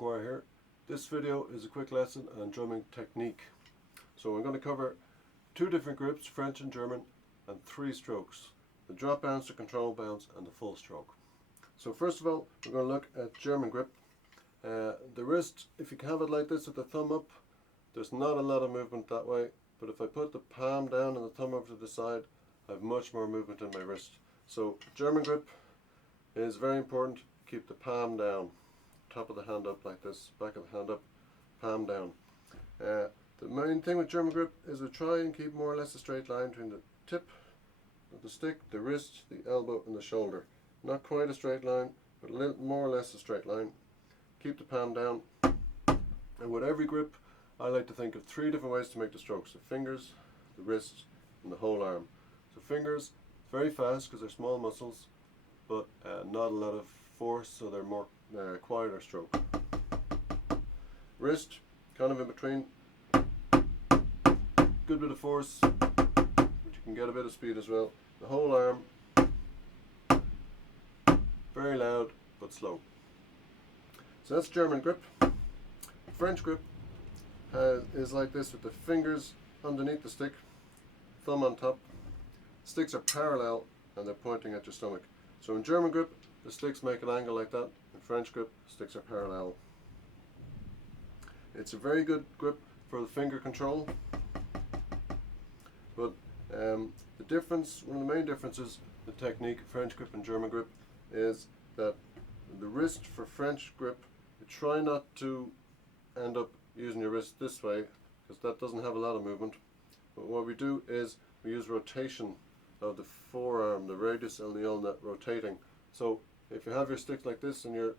McGuire here. This video is a quick lesson on drumming technique. So I'm going to cover two different grips, French and German, and 3 strokes. The drop bounce, the control bounce, and the full stroke. So first of all, we're going to look at German grip. The wrist, if you have it like this with the thumb up, there's not a lot of movement that way, but if I put the palm down and the thumb over to the side, I have much more movement in my wrist. So German grip is very important. Keep the palm down, top of the hand up like this, back of the hand up, palm down. The main thing with German grip is to try and keep more or less a straight line between the tip of the stick, the wrist, the elbow and the shoulder. Not quite a straight line, but a little more or less a straight line. Keep the palm down. And with every grip, I like to think of 3 different ways to make the strokes: the fingers, the wrist and the whole arm. So fingers, very fast because they're small muscles, but not a lot of force, so they're more quieter stroke. Wrist, kind of in between, good bit of force, but you can get a bit of speed as well. The whole arm, very loud but slow. So that's German grip. French grip is like this with the fingers underneath the stick, thumb on top. Sticks are parallel and they're pointing at your stomach. So in German grip, the sticks make an angle like that. In French grip, sticks are parallel. It's a very good grip for the finger control. But the difference, one of the main differences, the technique of French grip and German grip, is that the wrist for French grip, you try not to end up using your wrist this way, because that doesn't have a lot of movement. But what we do is we use rotation of the forearm, the radius and the ulna rotating. So if you have your stick like this and you're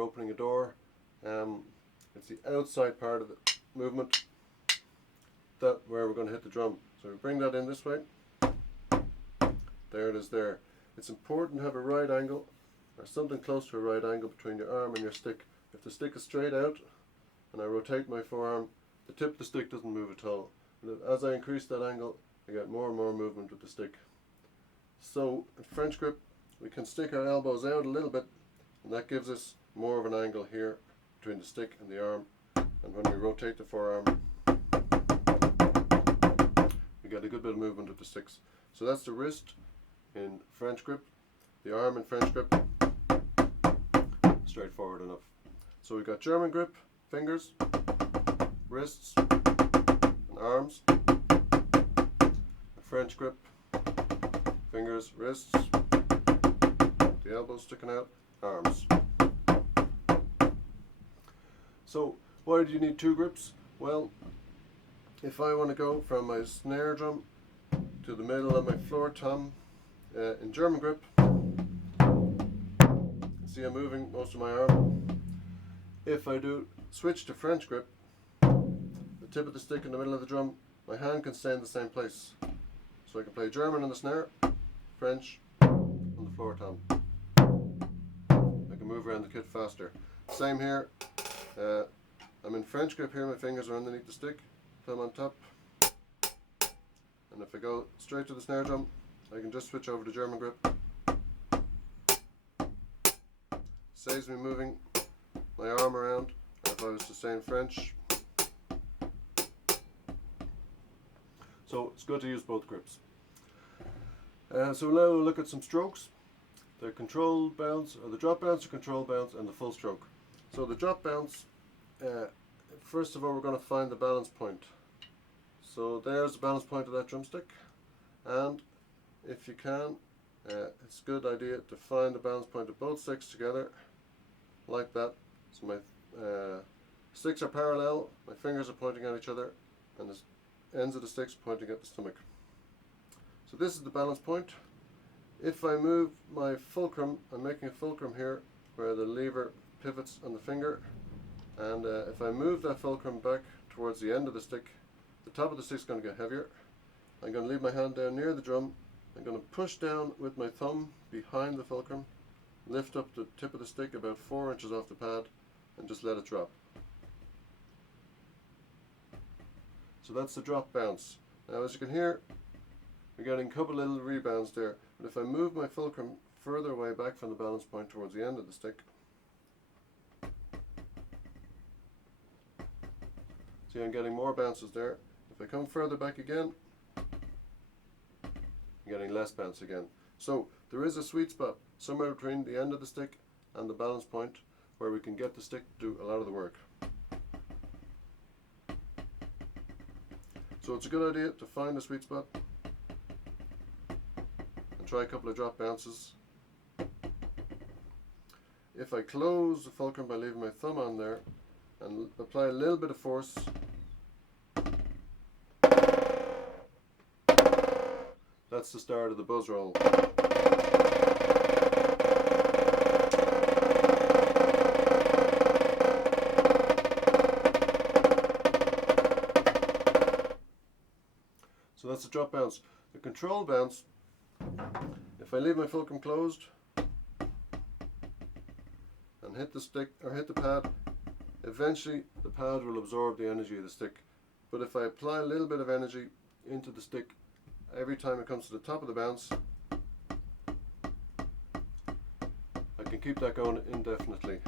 opening a door, it's the outside part of the movement that where we're going to hit the drum. So we bring that in this way. There it is there. It's important to have a right angle, or something close to a right angle between your arm and your stick. If the stick is straight out and I rotate my forearm, the tip of the stick doesn't move at all. And as I increase that angle, I get more and more movement with the stick. So in French grip, we can stick our elbows out a little bit, and that gives us more of an angle here between the stick and the arm. And when we rotate the forearm, we get a good bit of movement with the sticks. So that's the wrist in French grip, the arm in French grip. Straightforward enough. So we've got German grip, fingers, wrists and arms. French grip, fingers, wrists, the elbows sticking out, arms. So why do you need 2 grips? Well, if I want to go from my snare drum to the middle of my floor tom, in German grip, see I'm moving most of my arm. If I do switch to French grip, the tip of the stick in the middle of the drum, my hand can stay in the same place. So I can play German on the snare, French on the floor tom. I can move around the kit faster. Same here. I'm in French grip here, my fingers are underneath the stick, thumb on top. And if I go straight to the snare drum, I can just switch over to German grip. Saves me moving my arm around. If I was to stay in French. So it's good to use both grips. So now we'll look at some strokes. The control bounce, or the drop bounce, the control bounce, and the full stroke. So the drop bounce, first of all we're going to find the balance point. So there's the balance point of that drumstick, and if you can, it's a good idea to find the balance point of both sticks together, like that. So my sticks are parallel, my fingers are pointing at each other, and the ends of the sticks pointing at the stomach. So this is the balance point. If I move my fulcrum, I'm making a fulcrum here where the lever pivots on the finger, and if I move that fulcrum back towards the end of the stick, the top of the stick is going to get heavier. I'm going to leave my hand down near the drum. I'm going to push down with my thumb behind the fulcrum, lift up the tip of the stick about 4 inches off the pad, and just let it drop. So that's the drop bounce. Now as you can hear, we're getting a couple little rebounds there, but if I move my fulcrum further away back from the balance point towards the end of the stick, See, I'm getting more bounces there. If I come further back again, I'm getting less bounce again. So there is a sweet spot somewhere between the end of the stick and the balance point where we can get the stick to do a lot of the work. So it's a good idea to find the sweet spot and try a couple of drop bounces. If I close the fulcrum by leaving my thumb on there and apply a little bit of force, that's the start of the buzz roll. So that's the drop bounce. The control bounce, if I leave my fulcrum closed and hit the stick or hit the pad, eventually the pad will absorb the energy of the stick. But if I apply a little bit of energy into the stick every time it comes to the top of the bounce, I can keep that going indefinitely.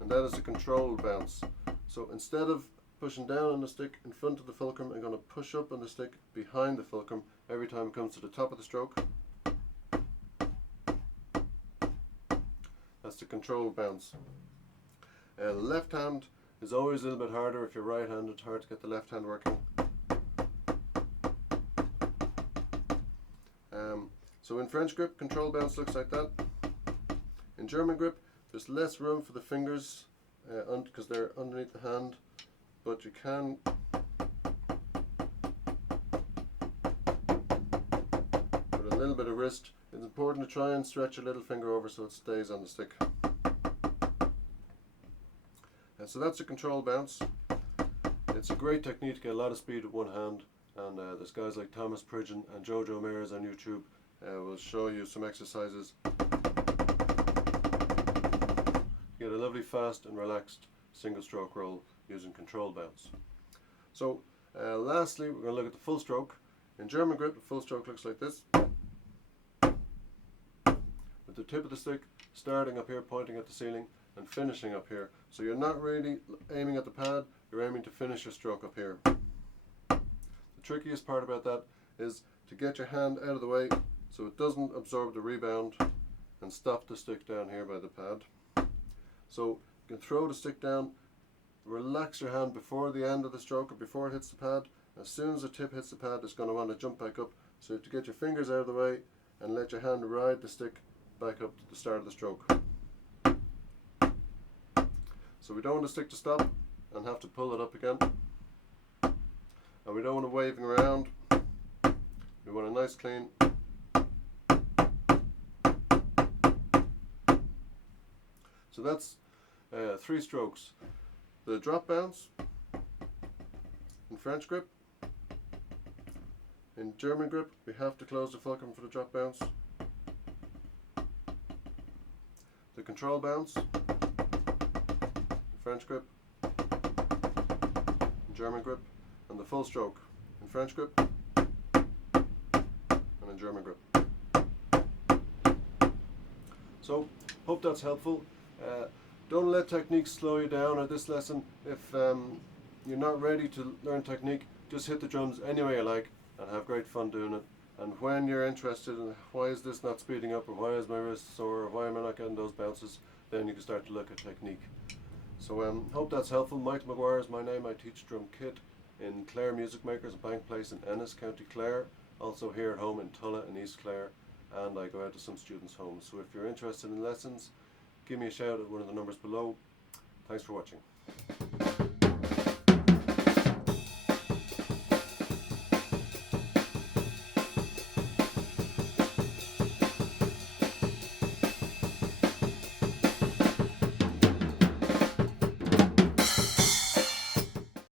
And that is a controlled bounce. So instead of pushing down on the stick in front of the fulcrum, I'm going to push up on the stick behind the fulcrum every time it comes to the top of the stroke. That's the controlled bounce. Left hand is always a little bit harder. If you're right-handed, hard to get the left hand working. So in French grip, control bounce looks like that. In German grip, there's less room for the fingers because they're underneath the hand, but you can with a little bit of wrist. It's important to try and stretch your little finger over so it stays on the stick. And so that's a control bounce. It's a great technique to get a lot of speed with one hand, and there's guys like Thomas Pridgeon and Jojo Mears on YouTube will show you some exercises to get a lovely fast and relaxed single stroke roll using control bounce. So lastly, we're going to look at the full stroke. In German grip, the full stroke looks like this, with the tip of the stick starting up here, pointing at the ceiling, and finishing up here. So you're not really aiming at the pad, you're aiming to finish your stroke up here. The trickiest part about that is to get your hand out of the way so it doesn't absorb the rebound and stop the stick down here by the pad. So you can throw the stick down, relax your hand before the end of the stroke or before it hits the pad. As soon as the tip hits the pad, it's going to want to jump back up. So you have to get your fingers out of the way and let your hand ride the stick back up to the start of the stroke. So we don't want the stick to stop and have to pull it up again. And we don't want it waving around. We want a nice clean. So that's 3 strokes. The drop bounce in French grip. In German grip, we have to close the fulcrum for the drop bounce. The control bounce in French grip, in German grip, and the full stroke in French grip and in German grip. So, hope that's helpful. Don't let technique slow you down at this lesson. If you're not ready to learn technique, just hit the drums any way you like and have great fun doing it. And when you're interested in why is this not speeding up, or why is my wrist sore, or why am I not getting those bounces, then you can start to look at technique. So hope that's helpful. Michael McGuire is my name. I teach drum kit in Clare Music Makers and Bank Place in Ennis, County Clare. Also here at home in Tulla in East Clare, and I go out to some students' homes. So if you're interested in lessons, give me a shout at one of the numbers below. Thanks for watching.